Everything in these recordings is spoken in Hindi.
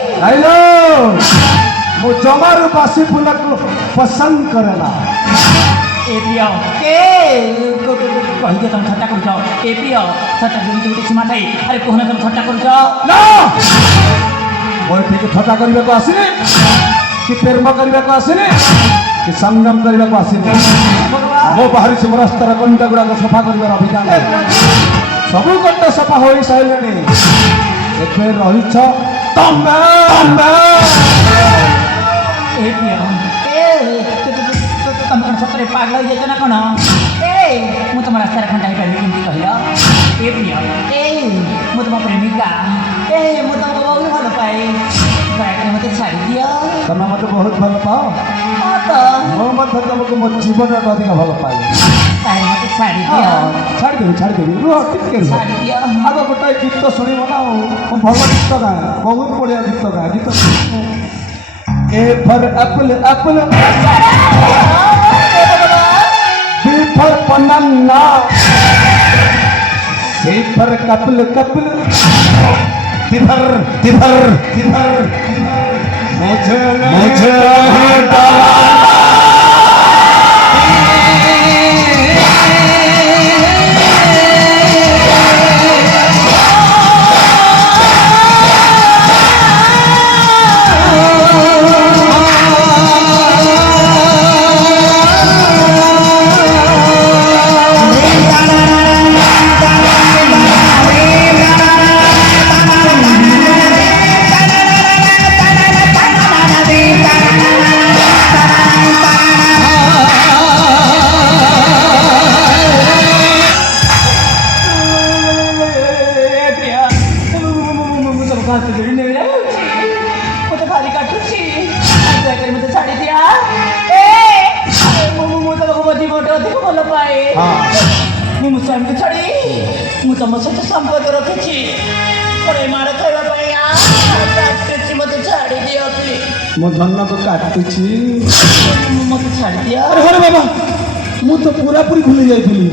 हेलो मो जमारू बासी फूल को पसंद करेला ए प्रिय के कहि दे तुम ठट्टा कर जाओ ए प्रिय ठट्टा जोड़ी जोड़ी सीमा थाई अरे कोहना तुम ठट्टा कर जाओ ना मोर ठीक ठट्टा करबे को आसीने कि प्रेम करबे को आसीने कि संगम करबे को आसीने मो बाहरी से रास्ता कंटा गुडा को सफा करबे अभियान सबु कंटा सफा होई साइलेनी एबे रहिछ तमे ए प्रिय तुम कौन सतरे पागल हो जाए ना कौन ए मु तुम रास्ता खंडा ही कर केमती कहला ए प्रिय ए मु तुम प्रेमिका ए मु तुमको बहुत भल पाए दया मत छाड़ दिया तमे मते बहुत भल पाओ हां तो मो मते तुमको मो जीवन रे अधिक भल पाए ताई मत छाड़ दिया छाड़ देबी रुह टिके छाड़ दिया आगो गोटे गीत शुणिब ना मो भल गीत गाए बहुत बढ़िया गीत गाए गीत ए फर एप्पल बी फर बनाना सी फर कपल तिभर मुझे संपर्क रखी मार खावा मत छाड़ी दिया मो धन को काटुची मत छाड़ी दिया अरे बाबा मु तो पूरा पूरी भूली जाइली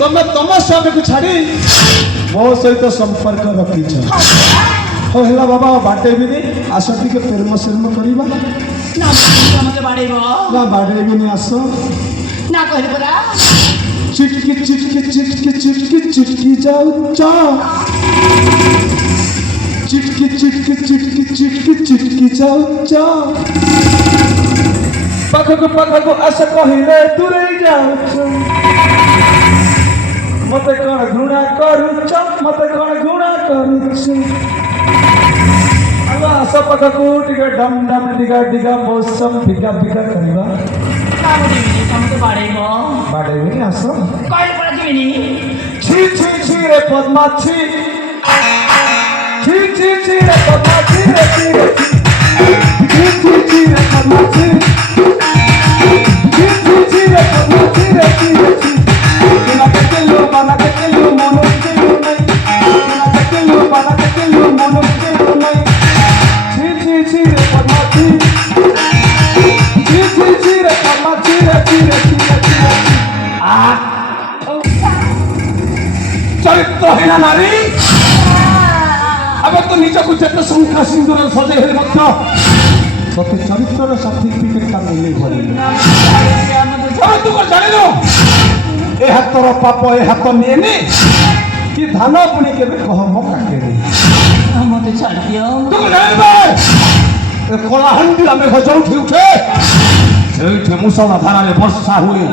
तम स्वामी को छाड़ी मो सहित संपर्क रखीछ हो हेला बाबा बाटे भी नहीं आस टिके प्रेम सेम करबा ना मते बाड़ेबो ना बाटे भी नहीं आस ना कहले परा चिटकी जाऊ चा चिटकी जाऊ चा पाखको आशा कहिले दूरे जाऊ मते कौन घृणा करूछ अल्लाह आस पाखको टिके डम डिगा मौसम फिका करबा बाड़े भी आस छी रे पद्माछी छी रे पद्माछी रे छी रे पद्माछी छी रे पद्माछी रे के लो बना के लो मोनो के लो नहीं के लो बना के लो मोनो के लो नहीं छी रे पद्माछी छी रे पद्माछी रे चरित्रहीन नारी अब तो निजक जिते शंका सिंदूर सजे तोते चरित्र सर्टिफिकेट मिले तू जानु ए हाथर पाप ए हाथ निएनि कि धान पुणी के कह मो काटे मत छाड़ दियो तू जानबे कलाहांडी आमे जोठी उठे मुसला धारा वर्षा हुए।